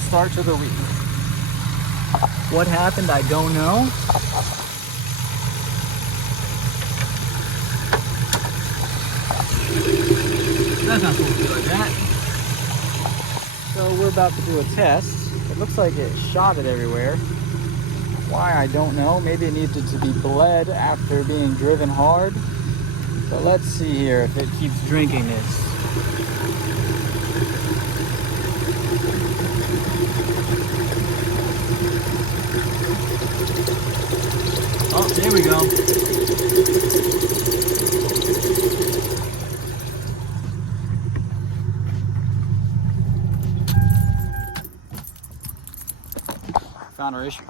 the start to the week. What happened, I don't know. That's not supposed to be like that. So we're about to do a test. It looks like it shot it everywhere. Why, I don't know. Maybe it needed to be bled after being driven hard. But let's see here if it keeps drinking this. Oh, there we go. Found our issue.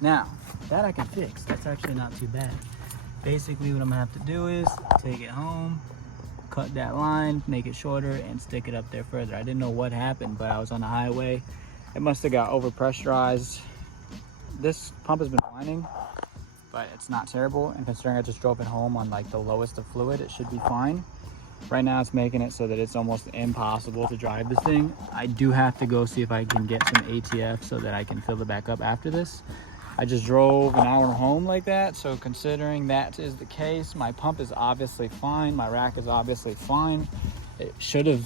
Now, that I can fix. That's actually not too bad. Basically, what I'm gonna have to do is take it home, cut that line, make it shorter, and stick it up there further. I didn't know what happened, but I was on the highway. It must have got overpressurized. This pump has been whining, but it's not terrible. And considering I just drove it home on like the lowest of fluid, it should be fine. Right now it's making it so that it's almost impossible to drive this thing. I do have to go see if I can get some ATF so that I can fill it back up after this. I just drove an hour home like that, so considering that is the case, my pump is obviously fine, my rack is obviously fine. It should have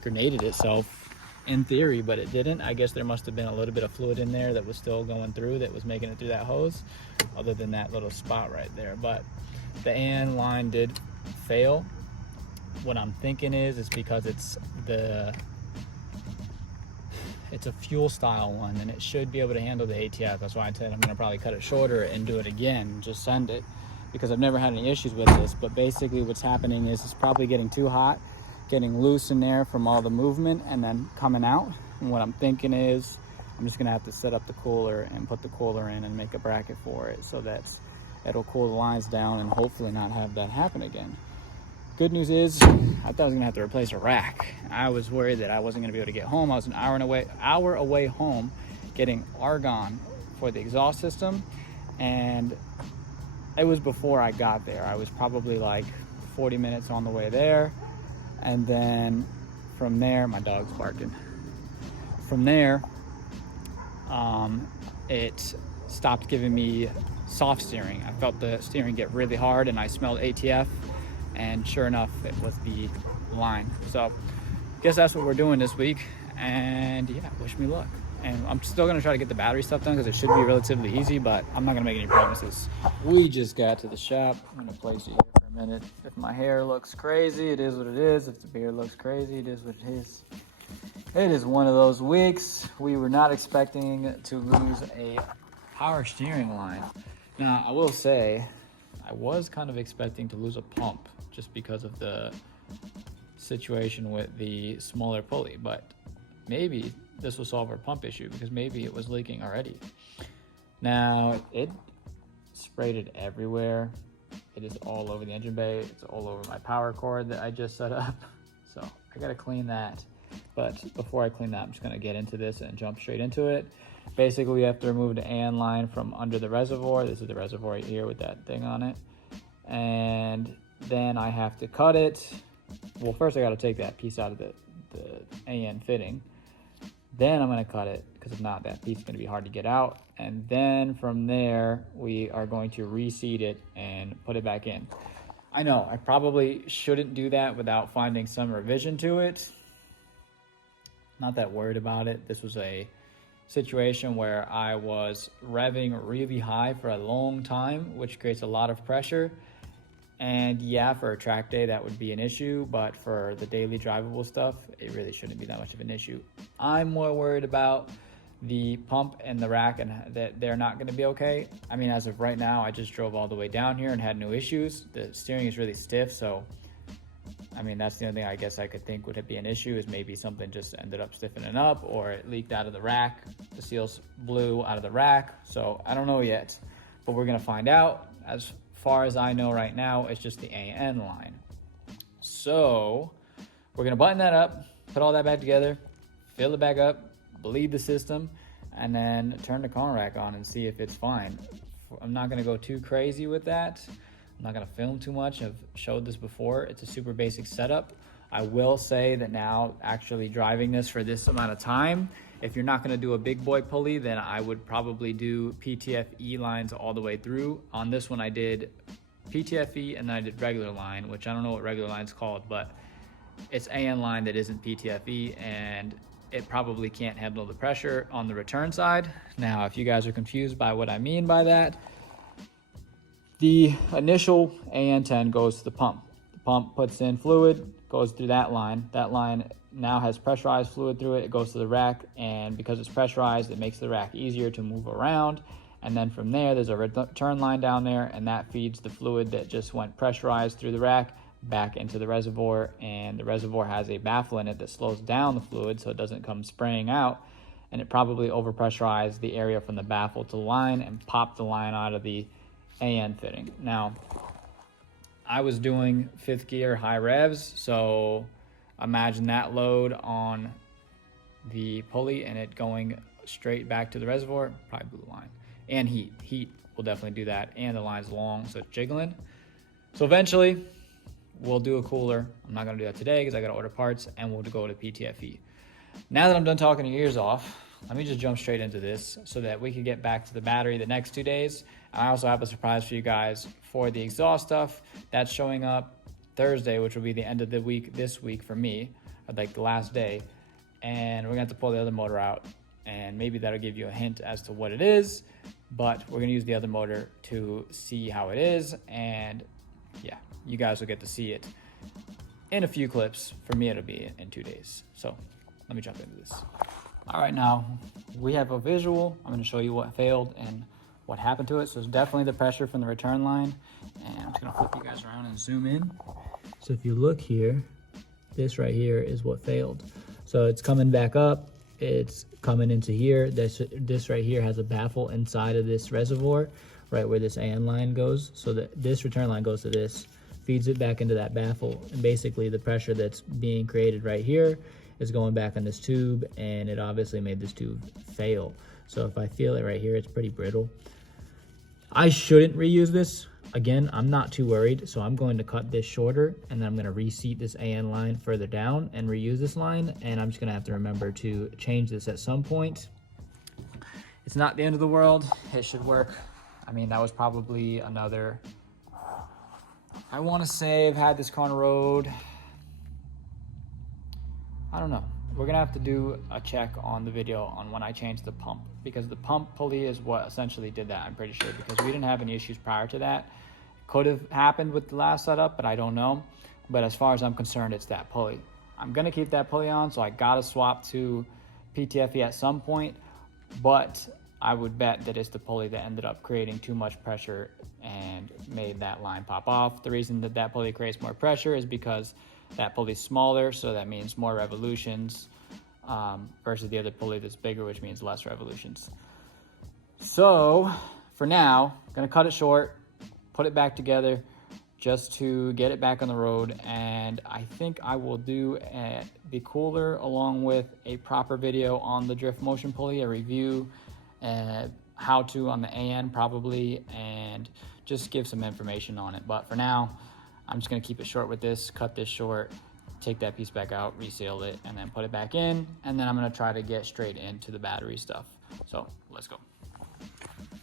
grenaded itself in theory, but it didn't. I guess there must have been a little bit of fluid in there that was still going through, that was making it through that hose, other than that little spot right there. But the AN line did fail. What I'm thinking is because it's a fuel style one, and it should be able to handle the ATF. That's why I said I'm gonna probably cut it shorter and do it again, just send it, because I've never had any issues with this. But basically what's happening is it's probably getting too hot, getting loose in there from all the movement, and then coming out. And what I'm thinking is I'm just gonna have to set up the cooler and put the cooler in and make a bracket for it so that it'll cool the lines down and hopefully not have that happen again. Good news is, I thought I was gonna have to replace a rack. I was worried that I wasn't gonna be able to get home. I was an hour away home getting argon for the exhaust system, and it was before I got there. I was probably like 40 minutes on the way there, and then from there, my dog's barking. From there, it stopped giving me soft steering. I felt the steering get really hard, and I smelled ATF. And sure enough, it was the line. So guess that's what we're doing this week, and yeah, wish me luck. And I'm still gonna try to get the battery stuff done because it should be relatively easy, but I'm not gonna make any promises. We just got to the shop. I'm gonna place it here for a minute. If my hair looks crazy, it is what it is. If the beard looks crazy, it is what it is. It is one of those weeks. We were not expecting to lose a power steering line. Now, I will say, I was kind of expecting to lose a pump just because of the situation with the smaller pulley, but maybe this will solve our pump issue because maybe it was leaking already. Now, it sprayed it everywhere. It is all over the engine bay. It's all over my power cord that I just set up. So I gotta clean that. But before I clean that, I'm just gonna get into this and jump straight into it. Basically, we have to remove the AN line from under the reservoir. This is the reservoir right here with that thing on it. And then I have to cut it. Well, first I gotta take that piece out of the AN fitting. Then I'm gonna cut it, because if not, that piece is gonna be hard to get out. And then from there, we are going to reseat it and put it back in. I know, I probably shouldn't do that without finding some revision to it. Not that worried about it. This was a situation where I was revving really high for a long time, which creates a lot of pressure. And yeah, for a track day, that would be an issue, but for the daily drivable stuff, it really shouldn't be that much of an issue. I'm more worried about the pump and the rack and that they're not gonna be okay. I mean, as of right now, I just drove all the way down here and had no issues. The steering is really stiff, so I mean, that's the only thing I guess I could think would be an issue, is maybe something just ended up stiffening up, or it leaked out of the rack. The seals blew out of the rack. So I don't know yet, but we're gonna find out. As far as I know right now, it's just the AN line. So we're gonna button that up, put all that back together, fill it back up, bleed the system, and then turn the car rack on and see if it's fine. I'm not gonna go too crazy with that. I'm not gonna film too much. I've showed this before. It's a super basic setup. I will say that now actually driving this for this amount of time, if you're not gonna do a big boy pulley, then I would probably do PTFE lines all the way through. On this one I did PTFE and then I did regular line, which I don't know what regular line's called, but it's AN line that isn't PTFE, and it probably can't handle the pressure on the return side. Now, if you guys are confused by what I mean by that, the initial AN10 goes to the pump. The pump puts in fluid, goes through that line. That line now has pressurized fluid through it. It goes to the rack, and because it's pressurized, it makes the rack easier to move around. And then from there, there's a return line down there, and that feeds the fluid that just went pressurized through the rack back into the reservoir. And the reservoir has a baffle in it that slows down the fluid so it doesn't come spraying out, and it probably overpressurized the area from the baffle to the line and popped the line out of the AN fitting. Now, I was doing 5th gear high revs, so imagine that load on the pulley and it going straight back to the reservoir, probably blew the line. And heat will definitely do that, and the line's long, so it's jiggling. So eventually we'll do a cooler. I'm not gonna do that today because I gotta order parts, and we'll go to PTFE. Now that I'm done talking your ears off, let me just jump straight into this so that we can get back to the battery the next 2 days. I also have a surprise for you guys for the exhaust stuff. That's showing up Thursday, which will be the end of the week this week for me, like the last day. And we're gonna have to pull the other motor out, and maybe that'll give you a hint as to what it is, but we're gonna use the other motor to see how it is. And yeah, you guys will get to see it in a few clips. For me, it'll be in 2 days. So let me jump into this. All right, now we have a visual. I'm gonna show you what failed and what happened to it. So it's definitely the pressure from the return line. And I'm just gonna flip you guys around and zoom in. So if you look here, this right here is what failed. So it's coming back up, it's coming into here. This right here has a baffle inside of this reservoir, right where this AN line goes. So that this return line goes to this, feeds it back into that baffle. And basically the pressure that's being created right here is going back on this tube, and it obviously made this tube fail. So if I feel it right here, it's pretty brittle. I shouldn't reuse this. Again, I'm not too worried, so I'm going to cut this shorter, and then I'm going to reseat this AN line further down and reuse this line, and I'm just going to have to remember to change this at some point. It's not the end of the world. It should work. I mean, that was probably another, I want to say I've had this car on the road, I don't know. We're gonna have to do a check on the video on when I changed the pump, because the pump pulley is what essentially did that, I'm pretty sure, because we didn't have any issues prior to that. Could have happened with the last setup, but I don't know. But as far as I'm concerned, it's that pulley. I'm gonna keep that pulley on, so I gotta swap to PTFE at some point, but I would bet that it's the pulley that ended up creating too much pressure and made that line pop off. The reason that that pulley creates more pressure is because that pulley's smaller, so that means more revolutions, versus the other pulley that's bigger, which means less revolutions. So for now, I'm gonna cut it short, put it back together just to get it back on the road. And I think I will do the cooler along with a proper video on the drift motion pulley, a review, how to on the AN probably, and just give some information on it. But for now, I'm just gonna keep it short with this, cut this short, take that piece back out, reseal it, and then put it back in. And then I'm gonna try to get straight into the battery stuff. So let's go.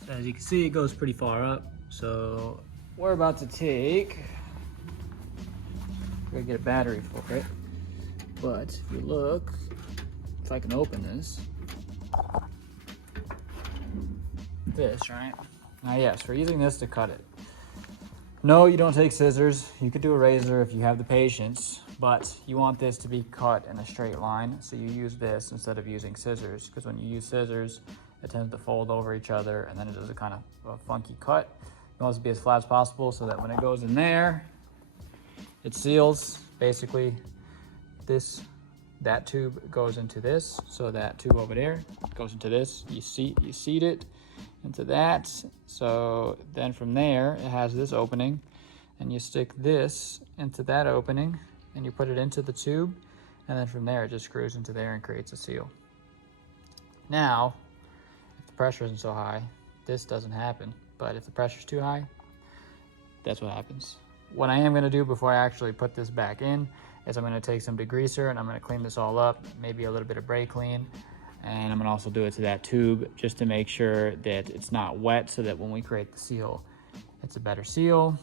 So as you can see, it goes pretty far up. So we're about to take, gotta get a battery for it. But if you look, if I can open this, right? Now yes, we're using this to cut it. No, you don't take scissors. You could do a razor if you have the patience, but you want this to be cut in a straight line, so you use this instead of using scissors, because when you use scissors, it tends to fold over each other, and then it does a kind of a funky cut. You want it to be as flat as possible so that when it goes in there, it seals. Basically, that tube goes into this, so that tube over there goes into this. You seat it into that. So then from there, it has this opening, and you stick this into that opening, and you put it into the tube, and then from there it just screws into there and creates a seal. Now, if the pressure isn't so high, this doesn't happen, but if the pressure's too high, that's what happens. What I am gonna do before I actually put this back in is I'm gonna take some degreaser and I'm gonna clean this all up, maybe a little bit of brake clean. And I'm gonna also do it to that tube just to make sure that it's not wet, so that when we create the seal, it's a better seal.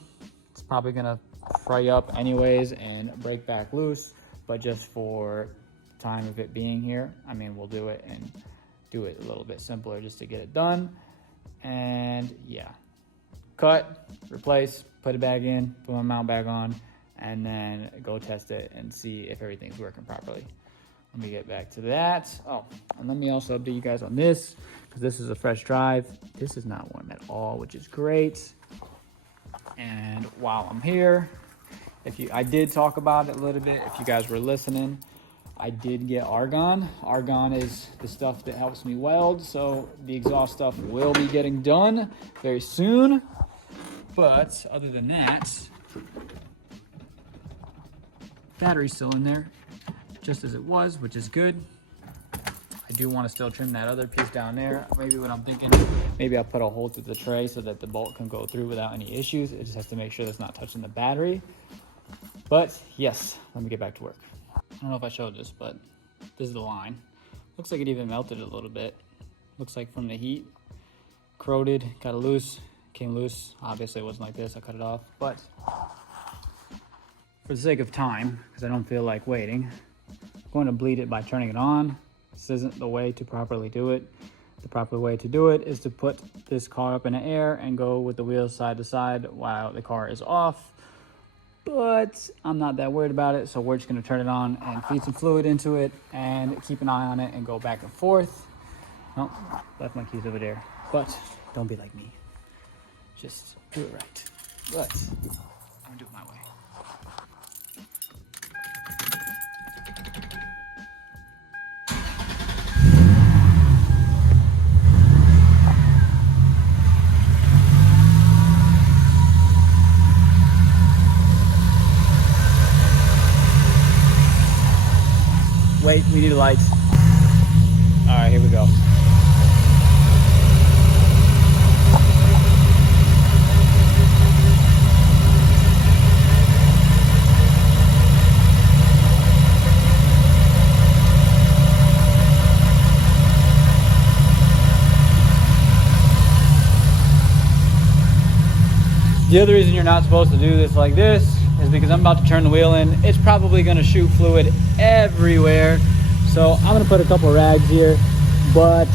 It's probably gonna fry up anyways and break back loose, but just for time of it being here, I mean, we'll do it and do it a little bit simpler just to get it done. And yeah, cut, replace, put it back in, put my mount back on, and then go test it and see if everything's working properly. Let me get back to that. Oh, and let me also update you guys on this, because this is a fresh drive. This is not one at all, which is great. And while I'm here, I did talk about it a little bit, if you guys were listening. I did get argon. Argon is the stuff that helps me weld, so the exhaust stuff will be getting done very soon. But other than that, battery's still in there, just as it was, which is good. I do want to still trim that other piece down there. Maybe what I'm thinking, maybe I'll put a hole through the tray so that the bolt can go through without any issues. It just has to make sure that's not touching the battery. But yes, let me get back to work. I don't know if I showed this, but this is the line. Looks like it even melted a little bit. Looks like from the heat, corroded, got it loose, came loose. Obviously it wasn't like this, I cut it off. But for the sake of time, because I don't feel like waiting, I'm going to bleed it by turning it on. This isn't the way to properly do it. The proper way to do it is to put this car up in the air and go with the wheels side to side while the car is off. But I'm not that worried about it, so we're just gonna turn it on and feed some fluid into it and keep an eye on it and go back and forth. Oh, left my keys over there. But don't be like me. Just do it right. But I'm gonna do it my way. Wait, we need lights. All right, here we go. The other reason you're not supposed to do this like this is because I'm about to turn the wheel in. It's probably gonna shoot fluid everywhere. So I'm gonna put a couple rags here, but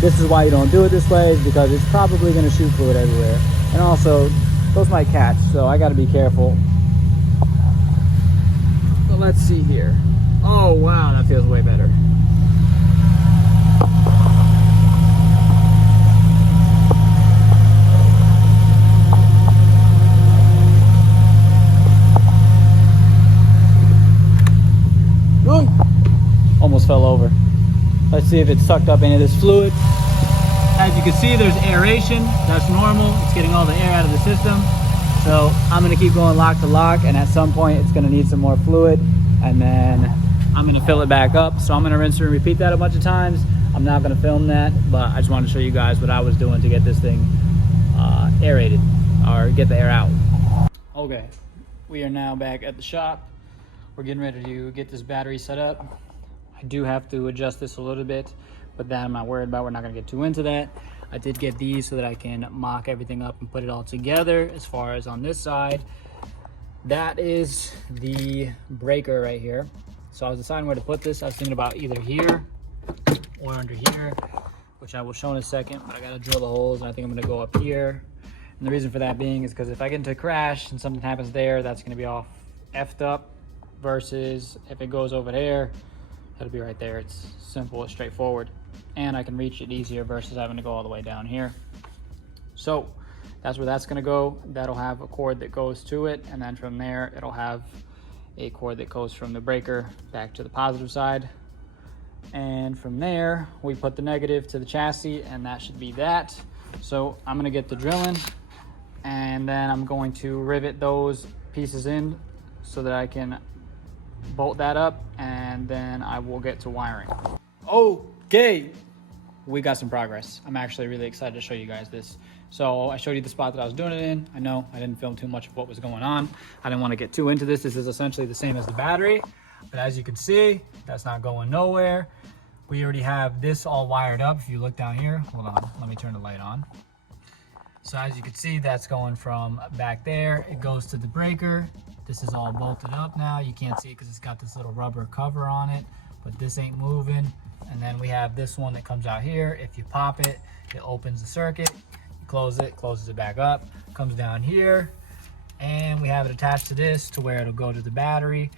this is why you don't do it this way, is because it's probably gonna shoot fluid everywhere. And also, those might catch, so I gotta be careful. But let's see here. Oh wow, that feels way better. Almost fell over. Let's see if it's sucked up any of this fluid. As you can see, there's aeration. That's normal. It's getting all the air out of the system. So I'm gonna keep going lock to lock, and at some point it's gonna need some more fluid, and then I'm gonna fill it back up. So I'm gonna rinse and repeat that a bunch of times. I'm not gonna film that, but I just wanted to show you guys what I was doing to get this thing aerated, or get the air out. Okay, we are now back at the shop. We're getting ready to get this battery set up. I do have to adjust this a little bit, but that I'm not worried about. We're not gonna get too into that. I did get these so that I can mock everything up and put it all together. As far as on this side, that is the breaker right here. So I was deciding where to put this. I was thinking about either here or under here, which I will show in a second, but I gotta drill the holes, and I think I'm gonna go up here. And the reason for that being is because if I get into a crash and something happens there, that's gonna be all effed up, versus if it goes over there, it'll be right there. It's simple, it's straightforward, and I can reach it easier versus having to go all the way down here. So that's where that's gonna go. That'll have a cord that goes to it, and then from there it'll have a cord that goes from the breaker back to the positive side, and from there we put the negative to the chassis, and that should be that. So I'm gonna get the drilling, and then I'm going to rivet those pieces in so that I can bolt that up, and then I will get to wiring. Okay, we got some progress. I'm actually really excited to show you guys this. So I showed you the spot that I was doing it in. I know I didn't film too much of what was going on. I didn't want to get too into this. This is essentially the same as the battery, but as you can see, that's not going nowhere. We already have this all wired up. If you look down here, hold on, let me turn the light on. So as you can see, that's going from back there. It goes to the breaker. This is all bolted up now. You can't see it because it's got this little rubber cover on it, but this ain't moving. And then we have this one that comes out here. If you pop it, it opens the circuit. You close it, closes it back up, comes down here, and we have it attached to this to where it'll go to the battery.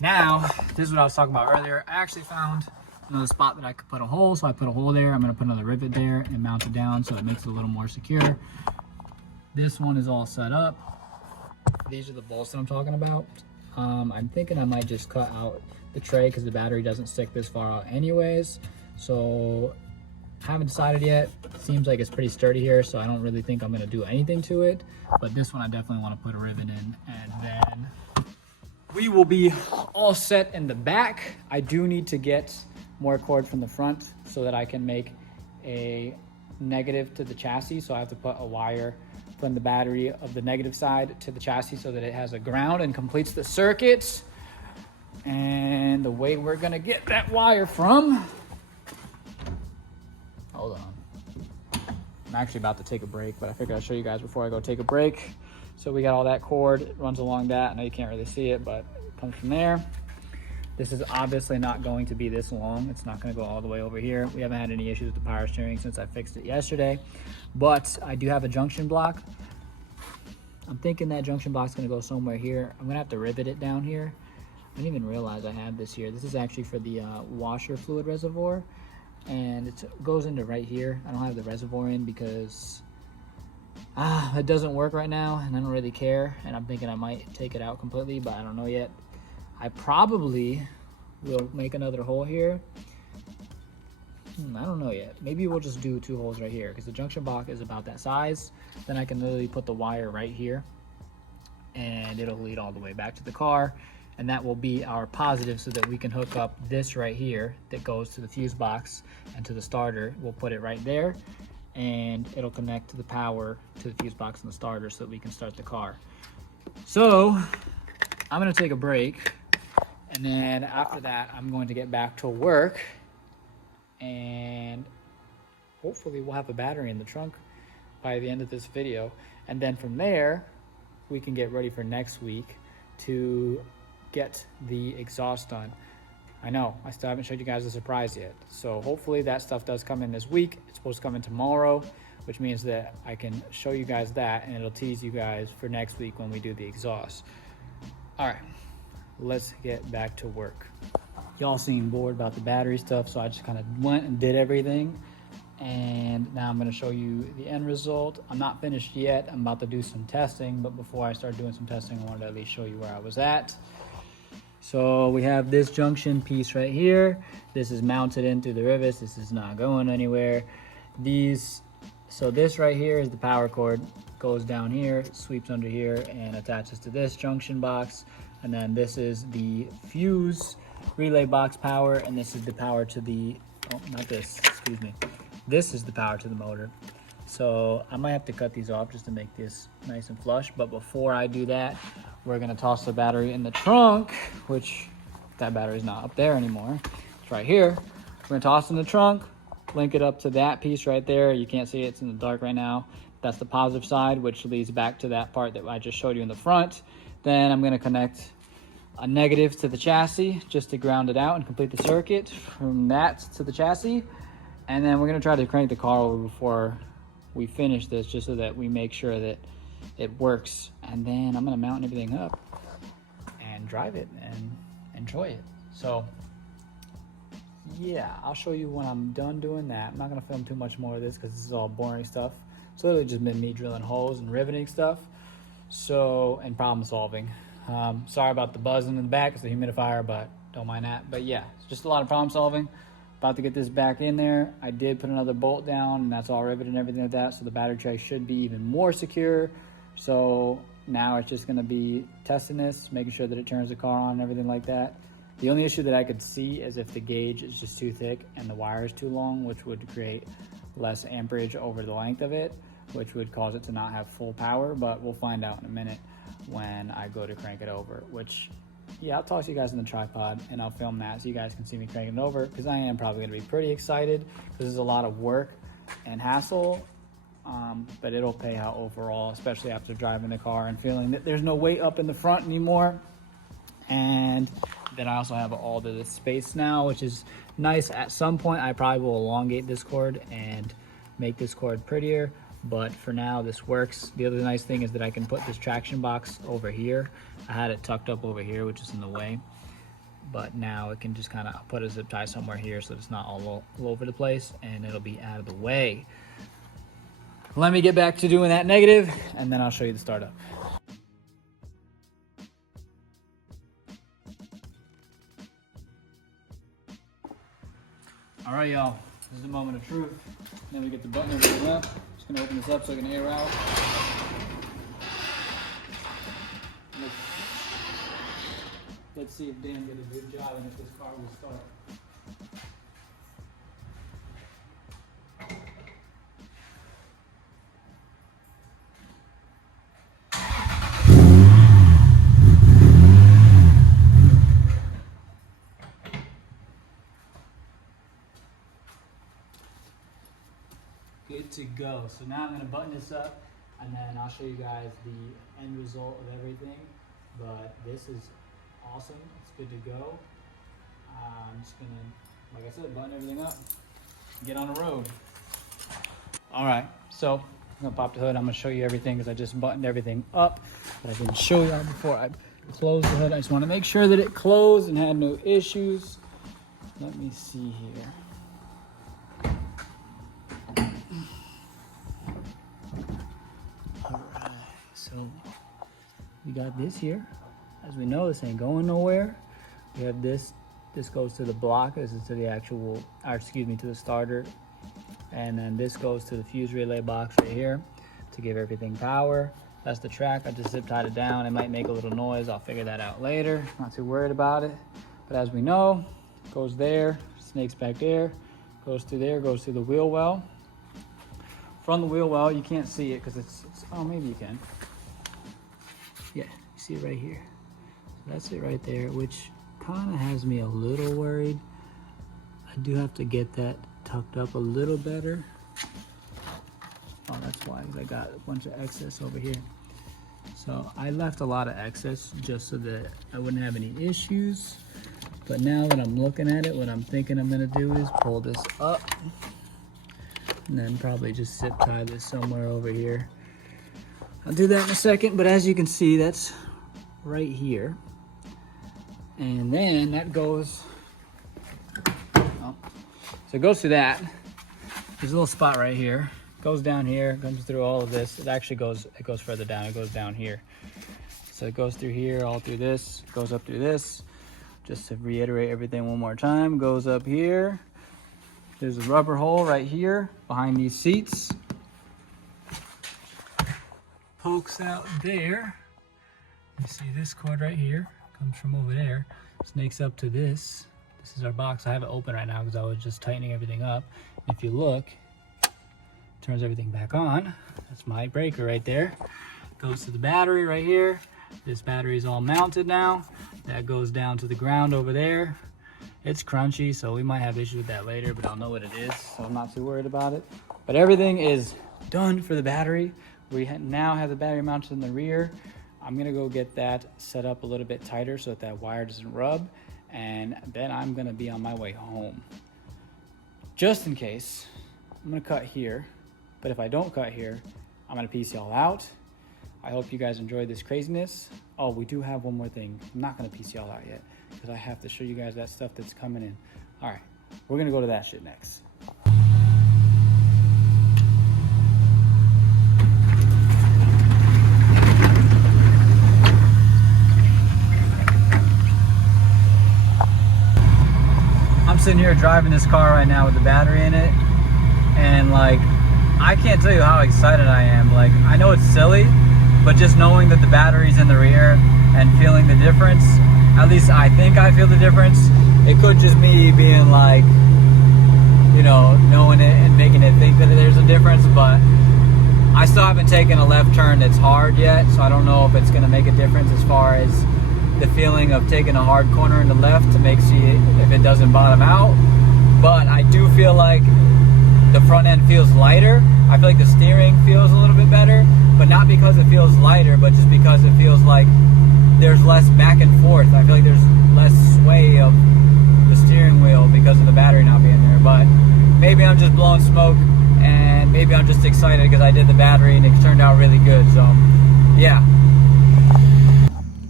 Now, this is what I was talking about earlier. I actually found another spot that I could put a hole, so I put a hole there. I'm gonna put another rivet there and mount it down so it makes it a little more secure. This one is all set up. These are the bolts that I'm talking about. I'm thinking I might just cut out the tray because the battery doesn't stick this far out anyways. So haven't decided yet. Seems like it's pretty sturdy here, so I don't really think I'm gonna do anything to it. But this one I definitely want to put a rivet in, and then we will be all set in the back. I do need to get more cord from the front so that I can make a negative to the chassis. So I have to put a wire from the battery of the negative side to the chassis so that it has a ground and completes the circuit. And the way we're gonna get that wire from, hold on. I'm actually about to take a break, but I figured I'd show you guys before I go take a break. So we got all that cord, it runs along that. I know you can't really see it, but it comes from there. This is obviously not going to be this long. It's not gonna go all the way over here. We haven't had any issues with the power steering since I fixed it yesterday, but I do have a junction block. I'm thinking that junction block's gonna go somewhere here. I'm gonna have to rivet it down here. I didn't even realize I had this here. This is actually for the washer fluid reservoir, and it goes into right here. I don't have the reservoir in because it doesn't work right now, and I don't really care, and I'm thinking I might take it out completely, but I don't know yet. I probably will make another hole here. I don't know yet. Maybe we'll just do 2 holes right here because the junction block is about that size. Then I can literally put the wire right here and it'll lead all the way back to the car, and that will be our positive so that we can hook up this right here that goes to the fuse box and to the starter. We'll put it right there and it'll connect to the power to the fuse box and the starter so that we can start the car. So I'm gonna take a break, and then after that I'm going to get back to work, and hopefully we'll have a battery in the trunk by the end of this video. And then from there we can get ready for next week to get the exhaust done. I know I still haven't showed you guys the surprise yet, so hopefully that stuff does come in this week. It's supposed to come in tomorrow, which means that I can show you guys that, and it'll tease you guys for next week when we do the exhaust. All right, let's get back to work. Y'all seem bored about the battery stuff, so I just kind of went and did everything, and now I'm going to show you the end result. I'm not finished yet. I'm about to do some testing, but before I start doing some testing, I wanted to at least show you where I was at. So we have this junction piece right here. This is mounted in through the rivets. This is not going anywhere. So this right here is the power cord. Goes down here, sweeps under here, and attaches to this junction box. And then this is the fuse relay box power, and this is the power to the, oh, not this, excuse me. This is the power to the motor. So I might have to cut these off just to make this nice and flush. But before I do that, we're gonna toss the battery in the trunk, which that battery's not up there anymore. It's right here. We're gonna toss it in the trunk, link it up to that piece right there. You can't see it, it's in the dark right now. That's the positive side, which leads back to that part that I just showed you in the front. Then I'm gonna connect a negative to the chassis just to ground it out and complete the circuit from that to the chassis. And then we're gonna try to crank the car over before we finish this, just so that we make sure that it works. And then I'm gonna mount everything up and drive it and enjoy it. So yeah, I'll show you when I'm done doing that. I'm not gonna film too much more of this because this is all boring stuff. It's literally just been me drilling holes and riveting stuff, and problem solving. Sorry about the buzzing in the back, it's the humidifier, but don't mind that. But yeah, it's just a lot of problem solving. About to get this back in there. I did put another bolt down, and that's all riveted and everything like that, so the battery tray should be even more secure. So now it's just gonna be testing this, making sure that it turns the car on and everything like that. The only issue that I could see is if the gauge is just too thick and the wire is too long, which would create less amperage over the length of it. which would cause it to not have full power, but we'll find out in a minute when I go to crank it over, which, yeah, I'll talk to you guys in the tripod and I'll film that so you guys can see me cranking it over, because I am probably gonna be pretty excited because there's a lot of work and hassle, but it'll pay out overall, especially after driving the car and feeling that there's no weight up in the front anymore. And then I also have all this space now, which is nice. At some point I probably will elongate this cord and make this cord prettier, but for now this works. The other nice thing is that I can put this traction box over here. I had it tucked up over here, which is in the way, but now it can just kind of put a zip tie somewhere here so it's not all over the place, and it'll be out of the way. Let me get back to doing that negative and then I'll show you the startup. All right, y'all, this is the moment of truth. Now we get the button everything up. Just gonna open this up so I can air out. Let's see if Dan did a good job and if this car will start. Good to go. So now I'm going to button this up and then I'll show you guys the end result of everything. But this is awesome. It's good to go. I'm just going to, like I said, button everything up and get on the road. All right, so I'm going to pop the hood. I'm going to show you everything because I just buttoned everything up. But I didn't show y'all before I closed the hood. I just want to make sure that it closed and had no issues. Let me see here. So we got this here. As we know, this ain't going nowhere. We have this goes to the block. This is to the actual, or excuse me, to the starter. And then this goes to the fuse relay box right here to give everything power. That's the track. I just zip tied it down. It might make a little noise. I'll figure that out later. Not too worried about it. But as we know, it goes there, snakes back there, goes through there, goes through the wheel well. From the wheel well, you can't see it because it's, oh, maybe you can. Yeah, you see it right here. So that's it right there, which kind of has me a little worried. I do have to get that tucked up a little better. Oh, that's why, because I got a bunch of excess over here. So I left a lot of excess just so that I wouldn't have any issues. But now that I'm looking at it, what I'm thinking I'm gonna do is pull this up and then probably just zip tie this somewhere over here. I'll do that in a second, but as you can see, that's right here. And then that goes, oh, so it goes through that. There's a little spot right here. Goes down here, comes through all of this. It actually goes, it goes further down. It goes down here. So it goes through here, all through this, goes up through this. Just to reiterate everything one more time, goes up here. There's a rubber hole right here behind these seats. Pokes out there. You see this cord right here, comes from over there, snakes up to this. This is our box. I have it open right now because I was just tightening everything up. If you look, turns everything back on. That's my breaker right there. Goes to the battery right here. This battery is all mounted now. That goes down to the ground over there. It's crunchy, so we might have issues with that later, but I'll know what it is, so I'm not too worried about it. But everything is done for the battery. We now have the battery mounted in the rear. I'm gonna go get that set up a little bit tighter so that that wire doesn't rub, and then I'm gonna be on my way home. Just in case, I'm gonna cut here, but if I don't cut here, I'm gonna piece y'all out. I hope you guys enjoyed this craziness. Oh, we do have one more thing. I'm not gonna piece y'all out yet because I have to show you guys that stuff that's coming in. All right, we're gonna go to that shit next. I'm sitting here driving this car right now with the battery in it, and like, I can't tell you how excited I am. Like, I know it's silly, but just knowing that the battery's in the rear and feeling the difference, at least I think I feel the difference. It could just me being like, you know, knowing it and making it think that there's a difference, but I still haven't taken a left turn that's hard yet, so I don't know if it's going to make a difference as far as the feeling of taking a hard corner in the left to see if it doesn't bottom out. But I do feel like the front end feels lighter. I feel like the steering feels a little bit better, but not because it feels lighter, but just because it feels like there's less back and forth. I feel like there's less sway of the steering wheel because of the battery not being there. But maybe I'm just blowing smoke, and maybe I'm just excited because I did the battery and it turned out really good. So yeah,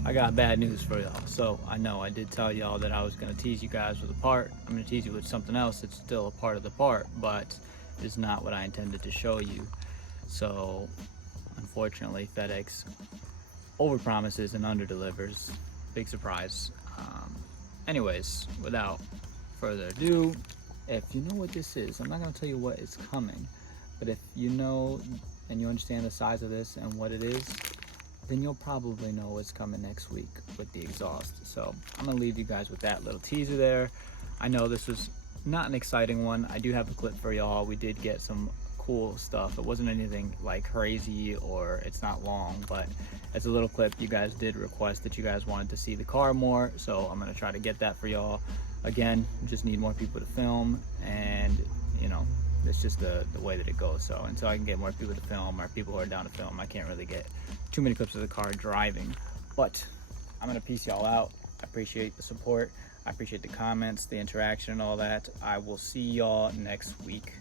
I got bad news for y'all. So I know I did tell y'all that I was going to tease you guys with a part. I'm going to tease you with something else that's still a part of the part, but it's not what I intended to show you. So unfortunately, FedEx overpromises and underdelivers. Big surprise. Anyways, without further ado, if you know what this is, I'm not going to tell you what is coming, but if you know and you understand the size of this and what it is, then you'll probably know what's coming next week with the exhaust. So I'm going to leave you guys with that little teaser there. I know this was not an exciting one. I do have a clip for y'all. We did get some cool stuff. It wasn't anything like crazy, or it's not long, but it's a little clip. You guys did request that you guys wanted to see the car more, so I'm gonna try to get that for y'all. Again, just need more people to film, and you know, it's just the way that it goes. So until I can get more people to film, or people who are down to film, I can't really get too many clips of the car driving. But I'm gonna peace y'all out. I appreciate the support. I appreciate the comments, the interaction, and all that. I will see y'all next week.